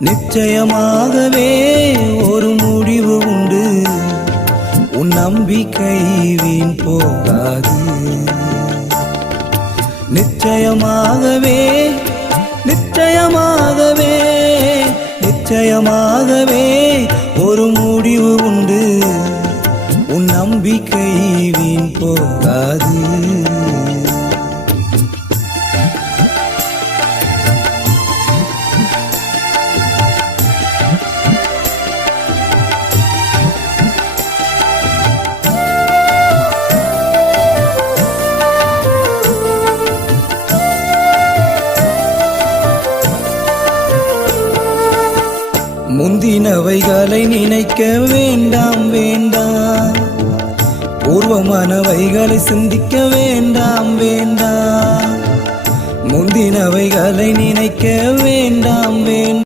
நிச்சயமாகவே ஒரு முடிவு உண்டு, உன் நம்பிக்கை வீண் போகாது. நிச்சயமாகவே நிச்சயமாகவே நிச்சயமாகவே ஒரு முடிவு உண்டு, உன் நம்பிக்கை வீண் போகாது. முந்தினவைகளை நினைக்க வேண்டாம் வேண்டாம், பூர்வமானவைகளை சிந்திக்க வேண்டாம் வேண்டாம். முந்தினவைகளை நினைக்க வேண்டாம் வேண்டாம்.